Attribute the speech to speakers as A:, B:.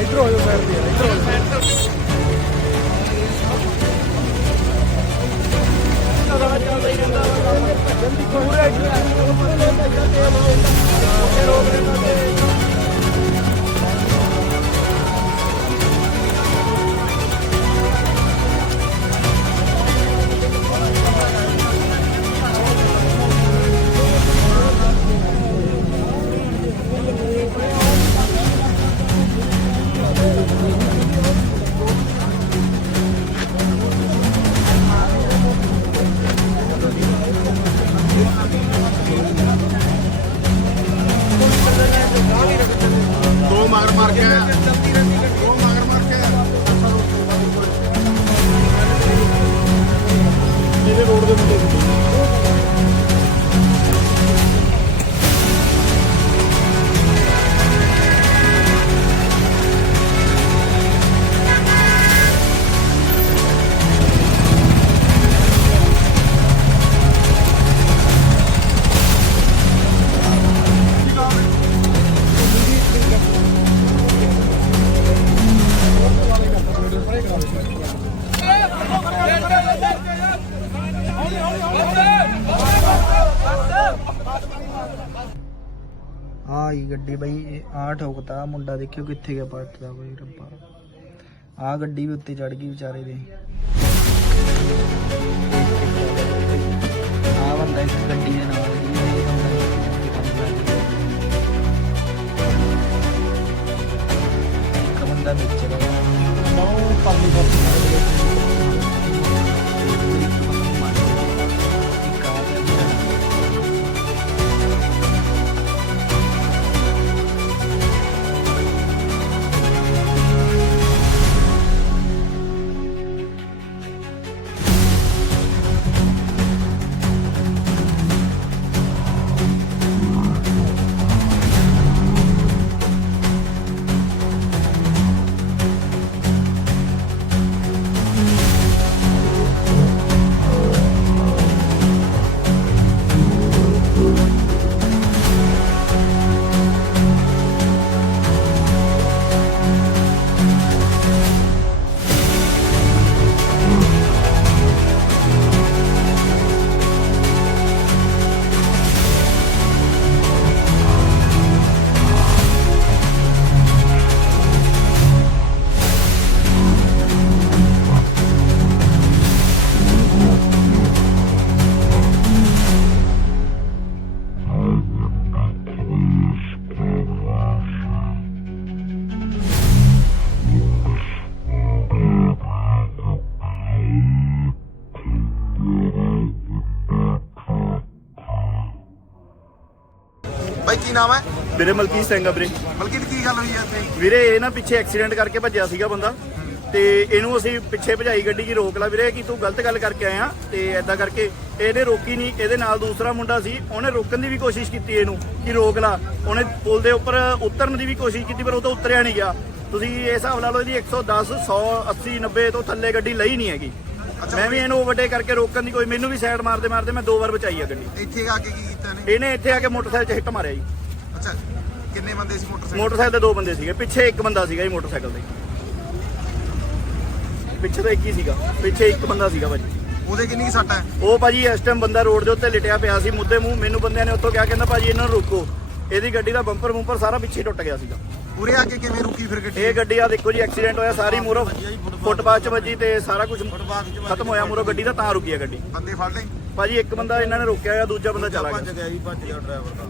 A: ਇਧਰ ਹੋ ਜਾਓ ਸਾਈਡ ਤੇ ਯਾਰ ਇਧਰ ਹੋ
B: ਮਾਰ ਕੇ ਆਇਆ ਦੋ ਮਗਰ ਮਾਰ
C: ਆਈ ਗੱਡੀ ਬਈ ਆ ਠੋਕਤਾ ਮੁੰਡਾ ਦੇਖਿਓ ਕਿੱਥੇ ਗਿਆ ਪਲਟਦਾ ਬਈ ਰੱਬਾ। ਆ ਗੱਡੀ ਵੀ ਉੱਤੇ ਚੜ ਗਈ ਵਿਚਾਰੇ ਦੇ। ਆ ਬੰਦਾ ਇਸ ਗੱਡੀ ਦੇ ਨਾਲ
B: ਕੀ ਨਾਮ ਹੈ?
D: ਵੀਰੇ ਮਲਕੀਤ ਸਿੰਘ ਆ ਵੀਰੇ।
B: ਮਲਕੀਤ ਕੀ ਗੱਲ ਹੋਈ ਹੈ ਇੱਥੇ?
D: ਵੀਰੇ ਇਹ ਨਾ ਪਿੱਛੇ ਐਕਸੀਡੈਂਟ ਕਰਕੇ ਭੱਜਿਆ ਸੀਗਾ ਬੰਦਾ। ਤੇ ਇਹਨੂੰ ਅਸੀਂ ਪਿੱਛੇ ਭਜਾਈ ਗੱਡੀ ਕੀ ਰੋਕ ਲਾ। ਵੀਰੇ ਕਿ ਤੂੰ ਗਲਤ ਗੱਲ ਕਰਕੇ ਆਇਆ? ਤੇ ਐਦਾਂ ਕਰਕੇ ਇਹਨੇ ਰੋਕੀ ਨਹੀਂ। ਇਹਦੇ ਨਾਲ ਦੂਸਰਾ ਮੁੰਡਾ ਸੀ। ਉਹਨੇ ਰੋਕਣ ਦੀ ਵੀ ਕੋਸ਼ਿਸ਼ ਕੀਤੀ ਇਹਨੂੰ ਕਿ ਰੋਕ ਲਾ। ਉਹਨੇ ਪੁਲ ਦੇ ਉੱਪਰ ਉਤਰਨ ਦੀ ਵੀ ਕੋਸ਼ਿਸ਼ ਕੀਤੀ ਪਰ ਉਹ ਤਾਂ ਉਤਰਿਆ ਨਹੀਂ ਗਿਆ। ਤੁਸੀਂ ਇਹ ਹਿਸਾਬ ਲਾ ਲਓ ਇਹਦੀ 110 100 80 90 ਤੋਂ ਥੱਲੇ ਗੱਡੀ ਲਈ ਨਹੀਂ ਹੈਗੀ। ਮੈਂ ਵੀ ਇਹਨੂੰ ਓਵਰਟੇਕ ਕਰਕੇ ਰੋਕਣ ਦੀ ਕੋਈ ਮੈਨੂੰ ਵੀ ਸਾਈਡ ਮਾਰਦੇ ਮਾਰਦੇ ਮੈਂ ਦੋ ਵਾਰ ਬਚਾਈ ਆ ਗੱਡੀ।
B: ਇੱਥੇ ਆ ਕੇ ਕੀ ਕੀਤਾ ਨੇ
D: ਇਹਨੇ ਇੱਥੇ ਆ ਕੇ ਮੋਟਰਸਾਈਕਲ 'ਚ ਹਿੱਟ ਮਾਰਿਆ ਜੀ।
B: ਅੱਛਾ ਕਿੰਨੇ ਬੰਦੇ ਸੀ ਮੋਟਰਸਾਈਕਲ
D: ਮੋਟਰਸਾਈਕਲ ਤੇ ਦੋ ਬੰਦੇ ਸੀਗੇ ਪਿੱਛੇ ਇੱਕ ਬੰਦਾ ਸੀਗਾ ਜੀ ਮੋਟਰਸਾਈਕਲ ਤੇ। ਪਿੱਛੇ ਤਾਂ ਇੱਕ ਹੀ ਸੀਗਾ ਪਿੱਛੇ ਇੱਕ ਬੰਦਾ ਸੀਗਾ ਭਾਜੀ।
B: ਉਹਦੇ ਕਿੰਨੀ ਕੁ ਸੱਟ ਹੈ?
D: ਉਹ ਭਾਜੀ ਇਸ ਟਾਈਮ ਬੰਦਾ ਰੋਡ ਦੇ ਉੱਤੇ ਲਿਟਿਆ ਪਿਆ ਸੀ ਮੁੱਦੇ ਮੂੰਹ ਮੈਨੂੰ ਬੰਦਿਆਂ ਨੇ ਉੱਥੋਂ ਕਿਹਾ ਕਹਿੰਦਾ ਭਾਜੀ ਇਹਨਾਂ ਨੂੰ ਰੋਕੋ। ਇਹਦੀ ਗੱਡੀ ਦਾ ਬੰਪਰ ਬੰਪਰ ਸਾਰਾ ਪਿੱਛੇ ਟੁੱਟ ਗਿਆ ਸੀਗਾ।
B: ਉਰੇ ਆ ਕੇ ਕਿਵੇਂ ਰੁਕੀ ਫਿਰ ਗੱਡੀ?
D: ਇਹ ਗੱਡੀ ਆ ਦੇਖੋ ਜੀ ਐਕਸੀਡੈਂਟ ਹੋਇਆ ਸਾਰੀ ਮੂਰੋ ਫੁੱਟਪਾਥ 'ਚ ਵੱਜੀ ਤੇ ਸਾਰਾ ਕੁਝ ਖਤਮ ਹੋਇਆ ਮੂਰੋ ਗੱਡੀ ਦਾ ਤਾਂ ਰੁਕੀ ਆ ਗੱਡੀ।
B: ਬੰਦੇ ਫੜ ਲਏ।
D: ਭਾਜੀ ਇੱਕ ਬੰਦਾ ਇਹਨਾਂ ਨੇ ਰੋਕਿਆ ਹੋਇਆ ਦੂਜਾ ਬੰਦਾ ਚਲਾ ਗਿਆ।
B: ਗਿਆ ਜੀ ਭੱਜ ਗਿਆ ਡਰਾਈਵਰ ਦਾ।